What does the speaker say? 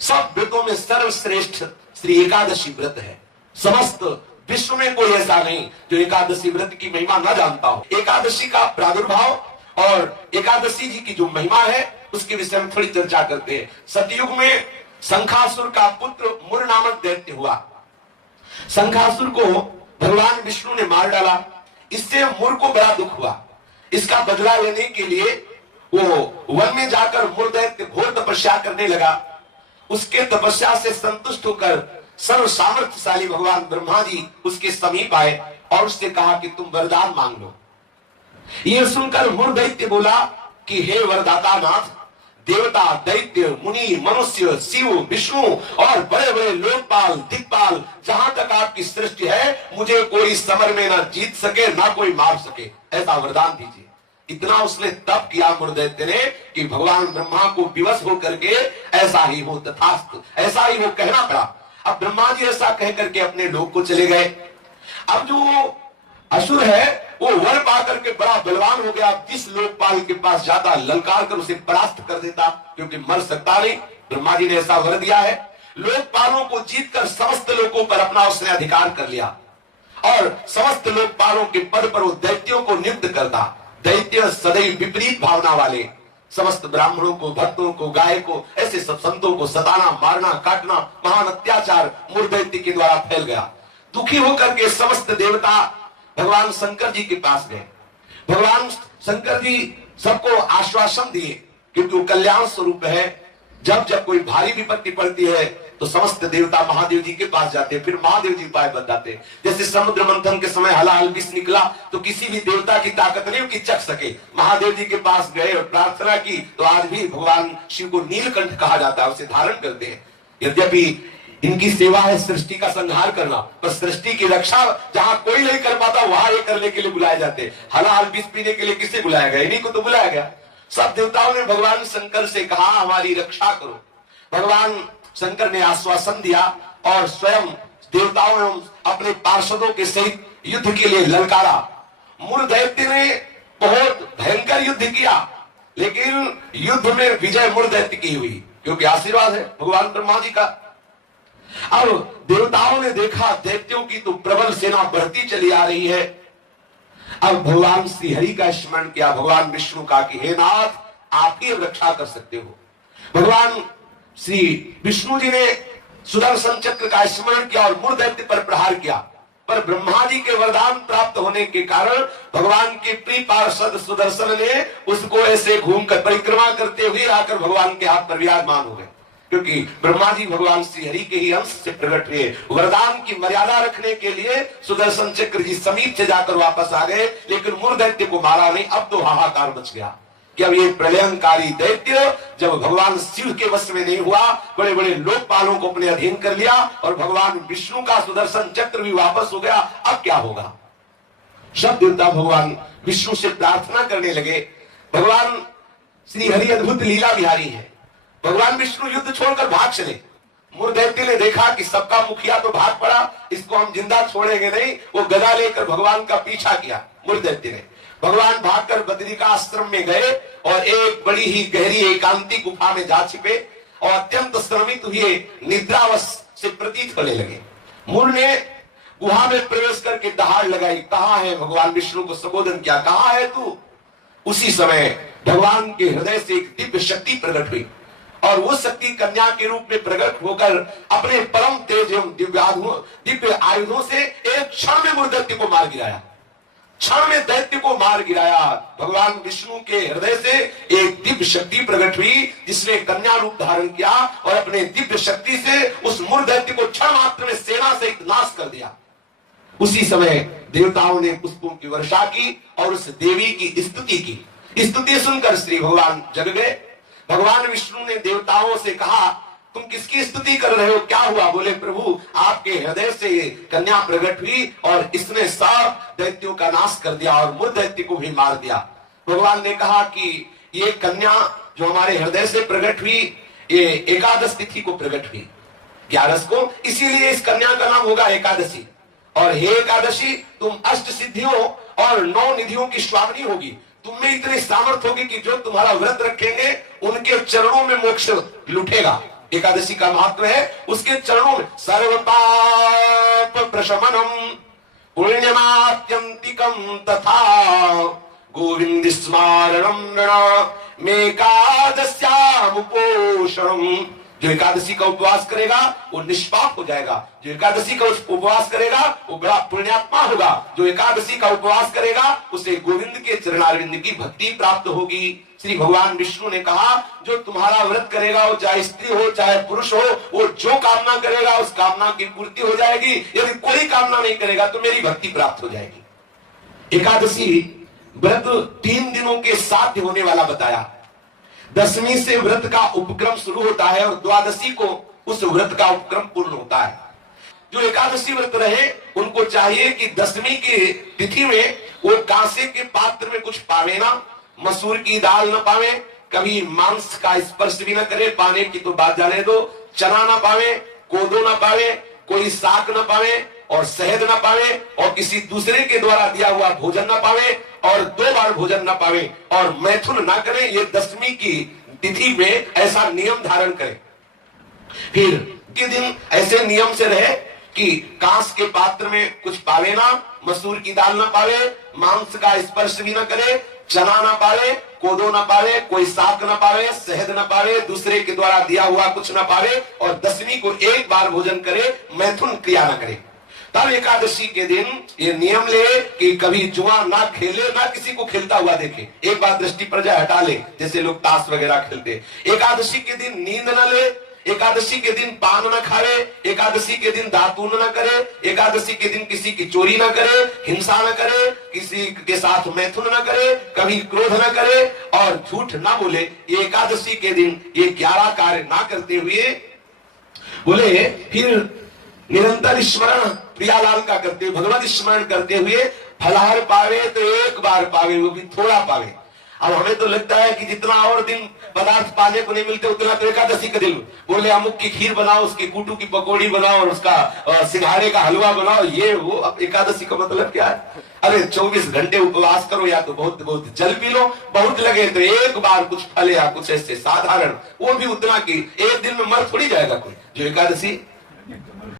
सब व्रतों में सर्वश्रेष्ठ श्री एकादशी व्रत है। समस्त विश्व में कोई ऐसा नहीं जो एकादशी व्रत की महिमा न जानता हो। एकादशी का प्रादुर्भाव और एकादशी जी की जो महिमा है उसके विषय में थोड़ी चर्चा करते हैं। सतयुग में शंखासुर का पुत्र मुर नामक दैत्य हुआ। शंखासुर को भगवान विष्णु ने मार डाला। इससे मुर को बड़ा दुख हुआ। इसका बदला लेने के लिए वो वन में जाकर मुर दैत्य घोर तपस्या करने लगा। उसके तपस्या से संतुष्ट होकर सर्व सामर्थ्यशाली भगवान ब्रह्मा जी उसके समीप आए और उससे कहा कि तुम वरदान मांग लो। यह सुनकर मुर दैत्य बोला कि हे वरदाता नाथ, देवता, दैत्य, मुनि, मनुष्य, शिव, विष्णु और बड़े बड़े लोकपाल, दिक्पाल, जहां तक आपकी सृष्टि है, मुझे कोई समर में ना जीत सके ना कोई मार सके, ऐसा वरदान दीजिए। इतना उसने तप किया मुर दैत्य ने कि भगवान ब्रह्मा को विवश होकर के ऐसा ही हो तथास्तु, ऐसा ही वो कहना पड़ा। अब ब्रह्मा जी ऐसा कह करके अपने लोक को चले गए। अब जो असुर है वो वर पाकर के बड़ा बलवान हो गया। जिस लोकपाल के पास जाता ललकार कर उसे परास्त कर देता, क्योंकि मर सकता नहीं। ब्रह्मा जी ने ऐसा वर दिया है। लोकपालों को जीतकर समस्त लोकों पर अपना उसने अधिकार कर लिया और समस्त लोकपालों के पद पर वो दैत्यों को नियुक्त करता। दैत्य सदैव विपरीत भावना वाले समस्त ब्राह्मणों को, भक्तों को, गाय को, ऐसे सब संतों को सताना, मारना, काटना, महान अत्याचार मुर दैत्य के द्वारा फैल गया। दुखी होकर के समस्त देवता भगवान शंकर जी के पास गए। भगवान शंकर जी सबको आश्वासन दिए, क्योंकि वो कल्याण स्वरूप है। जब जब कोई भारी विपत्ति पड़ती है तो समस्त देवता महादेव जी के पास जाते, फिर महादेव जी उपाय बताते। जैसे समुद्र मंथन के समय हलाहल विष निकला तो किसी भी देवता की ताकत नहीं कि चख सके। महादेव जी के पास गए और प्रार्थना की तो आज भी भगवान शिव को नीलकंठ कहा जाता है, उसे धारण करते हैं। यद्यपि इनकी सेवा है सृष्टि का संहार करना, पर सृष्टि की रक्षा जहां कोई नहीं कर पाता वहां ये करने के लिए बुलाए जाते। हलाहल विष पीने के लिए किसे बुलाया गया? इन्हीं को तो बुलाया गया। सब देवताओं ने भगवान शंकर से कहा हमारी रक्षा करो। भगवान शंकर ने आश्वासन दिया और स्वयं देवताओं ने अपने पार्षदों के सहित युद्ध के लिए ललकारा। मुर दैत्य ने बहुत भयंकर युद्ध किया, लेकिन युद्ध में विजय मुर दैत्य की हुई, क्योंकि आशीर्वाद है भगवान ब्रह्मा जी का। अब देवताओं ने देखा दैत्यों की तो प्रबल सेना बढ़ती चली आ रही है। अब भगवान श्री हरि का स्मरण किया, भगवान विष्णु का कि हे नाथ आप ही रक्षा कर सकते हो। भगवान श्री विष्णु जी ने सुदर्शन चक्र का स्मरण किया और मुर दैत्य पर प्रहार किया, पर ब्रह्मा जी के वरदान प्राप्त होने के कारण भगवान के प्रिय पार्षद सुदर्शन ने उसको ऐसे घूमकर परिक्रमा करते हुए आकर भगवान के हाथ पर विराजमान हो गए, क्योंकि ब्रह्मा जी भगवान श्री हरि के ही अंश से प्रकट हुए। वरदान की मर्यादा रखने के लिए सुदर्शन चक्र जी समीप से जाकर वापस आ गए, लेकिन मुर दैत्य को मारा नहीं। अब तो हाहाकार मच गया कि अब ये प्रलयंकारी दैत्य जब भगवान शिव के वश में नहीं हुआ, बड़े बड़े लोकपालों को अपने अधीन कर लिया और भगवान विष्णु का सुदर्शन चक्र भी वापस हो गया, अब क्या होगा? सब देवता भगवान विष्णु से प्रार्थना करने लगे। भगवान श्री हरि अद्भुत लीला बिहारी है। भगवान विष्णु युद्ध छोड़कर भाग चले। मुर दैत्य ने देखा कि सबका मुखिया तो भाग पड़ा, इसको हम जिंदा छोड़ेंगे नहीं। वो गदा लेकर भगवान का पीछा किया। मुर दैत्य ने भगवान भागकर बद्रिका आश्रम में गए और एक बड़ी ही गहरी एकांतिक गुफा में जा छिपे और अत्यंत श्रमित हुए निद्रावश से प्रतीत होने लगे। मुर ने गुहा में प्रवेश करके दहाड़ लगाई, कहां है? भगवान विष्णु को संबोधन किया, कहां है तू? उसी समय भगवान के हृदय से एक दिव्य शक्ति प्रकट हुई और वो शक्ति कन्या के रूप में प्रकट होकर अपने परम तेज एवं दिव्य आयुधों से एक क्षण में मुर दैत्य को मार गिराया। क्षण में दैत्य को मार गिराया। भगवान विष्णु के हृदय से एक दिव्य शक्ति प्रकट हुई जिसने कन्या रूप धारण किया और अपने दिव्य शक्ति से उस मुर दैत्य को क्षण मात्र में सेना से नाश कर दिया। उसी समय देवताओं ने पुष्पों की वर्षा की और उस देवी की स्तुति की। स्तुति सुनकर श्री भगवान जग गए। भगवान विष्णु ने देवताओं से कहा तुम किसकी स्तुति कर रहे हो, क्या हुआ? बोले प्रभु आपके हृदय से कन्या प्रकट हुई और इसने सब दैत्यों का नाश कर दिया और मुर दैत्य को भी मार दिया। भगवान ने कहा कि ये कन्या जो हमारे हृदय से प्रकट हुई ये एकादश तिथि को प्रकट हुई, 11 को, इसीलिए इस कन्या का नाम होगा एकादशी। और हे एकादशी तुम अष्ट सिद्धियों और 9 निधियों की स्वामिनी होगी। तुम में इतनी सामर्थ्य होगी कि जो तुम्हारा व्रत रखेंगे उनके चरणों में मोक्ष लुटेगा। एकादशी का महत्व है उसके चरणों में सर्वपाप प्रशमनम पुण्यमात्यंतिकम तथा गोविंद स्मारणम मेकादश्यामुपोषणम। जो एकादशी का उपवास करेगा वो निष्पाप हो जाएगा। जो एकादशी का उपवास करेगा वो बड़ा पुण्यात्मा होगा। जो एकादशी का उपवास करेगा उसे गोविंद के चरणारविंद की भक्ति प्राप्त होगी। श्री भगवान विष्णु ने कहा जो तुम्हारा व्रत करेगा वो चाहे स्त्री हो चाहे पुरुष हो, वो जो कामना करेगा उस कामना की पूर्ति हो जाएगी। यदि कोई कामना नहीं करेगा तो मेरी भक्ति प्राप्त हो जाएगी। एकादशी व्रत 3 दिनों के साथ होने वाला बताया। दशमी से व्रत का उपक्रम शुरू होता है और द्वादशी को उस व्रत का उपक्रम पूर्ण होता है। जो एकादशी व्रत रहे उनको चाहिए कि दशमी की तिथि में वो कांसे के पात्र में कुछ पावे ना, मसूर की दाल न पावे, कभी मांस का स्पर्श भी न करे, पाने की तो बात जाने दो, चना न पावे, कोदो न पावे, कोई साग न पावे और शहद न पावे और किसी दूसरे के द्वारा दिया हुआ भोजन न पावे और 2 बार भोजन न पावे और मैथुन न करे। ये दशमी की तिथि में ऐसा नियम धारण करे। फिर के दिन ऐसे नियम से रहे कि कांस के पात्र में कुछ पावे ना, मसूर की दाल न पावे, मांस का स्पर्श भी न करे, चना न पावे, कोदो न पावे, कोई साग न पावे, शहद न पावे, दूसरे के द्वारा दिया हुआ कुछ न पावे और दशमी को 1 बार भोजन करे, मैथुन क्रिया न करे। तब एकादशी के दिन ये नियम ले कि कभी जुआ ना खेले, ना किसी को खेलता हुआ देखे। एक बार दृष्टि पर जाए हटा ले, जैसे लोग ताश वगैरह खेलते। एकादशी के दिन नींद न ले, एकादशी के दिन पान न खावे, एकादशी के दिन दातून न करे, एकादशी के दिन किसी की चोरी न करे, हिंसा न करे, किसी के साथ मैथुन न करे, कभी क्रोध न करे और झूठ न बोले। ये एकादशी के दिन ये 11 कार्य ना करते हुए बोले फिर निरंतर स्मरण प्रियालाल का करते हुए, भगवत स्मरण करते हुए फलाहार पावे तो 1 बार पावे, वो भी थोड़ा पावे। अब हमें तो लगता है कि जितना और दिन पदार्थ पाने को नहीं मिलते उतना तो एकादशी के दिन बोले अमुक की खीर बनाओ, उसकी कूटू की पकौड़ी बनाओ और उसका सिंघाड़े का हलवा बनाओ, ये वो। अब एकादशी का मतलब क्या है? अरे 24 घंटे उपवास करो या तो बहुत बहुत जल पी लो, बहुत लगे तो 1 बार कुछ फल या कुछ ऐसे साधारण, वो भी उतना की 1 दिन में मर थोड़ी जाएगा कोई। जो एकादशी